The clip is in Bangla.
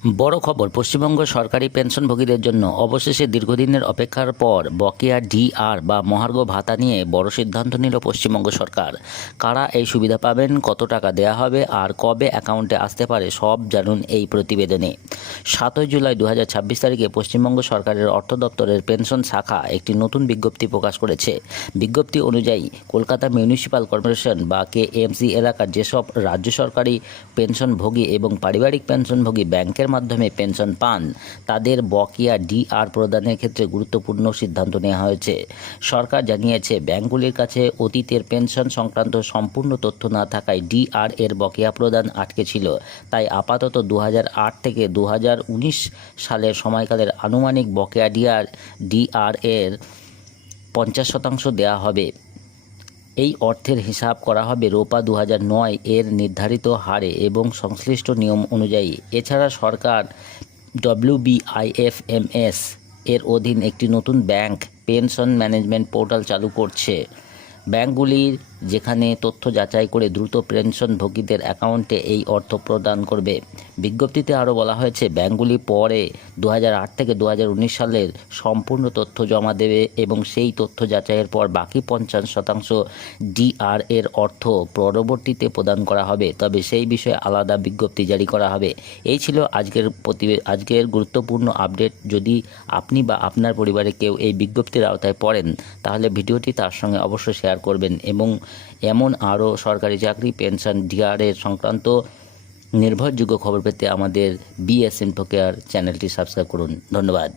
বড় খবর, পশ্চিমবঙ্গ সরকারি পেনশনভোগীদের জন্য অবশেষে দীর্ঘদিনের অপেক্ষার পর বকেয়া ডিআর বা মহার্ঘ ভাতা নিয়ে বড় সিদ্ধান্ত নিল পশ্চিমবঙ্গ সরকার। কারা এই সুবিধা পাবেন, কত টাকা দেওয়া হবে আর কবে অ্যাকাউন্টে আসতে পারে, সব জানুন এই প্রতিবেদনে। 7 জুলাই 2026 তারিখে পশ্চিমবঙ্গ সরকারের অর্থ দপ্তরের পেনশন শাখা একটি নতুন বিজ্ঞপ্তি প্রকাশ করেছে। বিজ্ঞপ্তি অনুযায়ী কলকাতা মিউনিসিপ্যাল কর্পোরেশন বা কেএমসি এলাকার যেসব রাজ্য সরকারি পেনশনভোগী এবং পারিবারিক পেনশনভোগী ব্যাংকের মাধ্যমে পেনশন পান, তাদের বকেয়া ডিআর প্রদানের ক্ষেত্রে গুরুত্বপূর্ণ সিদ্ধান্ত নেওয়া হয়েছে। সরকার জানিয়েছে, ব্যাংকগুলির কাছে অতীতের পেনশন সংক্রান্ত সম্পূর্ণ তথ্য না থাকায় ডিআর এর বকেয়া প্রদান আটকে ছিল। তাই আপাতত 2008 থেকে 2019 সালের সময়কালের আনুমানিক বকেয়া ডিআর এর 50% দেওয়া হবে। এই অর্থের হিসাব করা হবে রোপা 2009 এর নির্ধারিত হারে এবং সংশ্লিষ্ট নিয়ম অনুযায়ী। এছাড়া সরকার WBIFMS এর অধীন একটি নতুন ব্যাংক পেনশন ম্যানেজমেন্ট পোর্টাল চালু করছে। ব্যাংকগুলির যেখানে তথ্য যাচাই করে দ্রুত পেনশনভোগীদের অ্যাকাউন্টে এই অর্থ প্রদান করবে। বিজ্ঞপ্তিতে আরও বলা হয়েছে, ব্যাংকগুলি পরে 2008 থেকে 2019 সালের সম্পূর্ণ তথ্য জমা দেবে এবং সেই তথ্য যাচাইয়ের পর বাকি 50% ডিআর এর অর্থ পরবর্তীতে প্রদান করা হবে, তবে সেই বিষয়ে আলাদা বিজ্ঞপ্তি জারি করা হবে। এই ছিল আজকের গুরুত্বপূর্ণ আপডেট। যদি আপনি বা আপনার পরিবারে কেউ এই বিজ্ঞপ্তির আওতায় পড়েন, তাহলে ভিডিওটি তার সঙ্গে অবশ্যই শেয়ার করবেন এবং এমন আরও সরকারি চাকরি, পেনশন, ডিআর এর সংক্রান্ত নির্ভরযোগ্য খবর পেতে আমাদের বিএস ইনফো কেয়ার চ্যানেলটি সাবস্ক্রাইব করুন। ধন্যবাদ।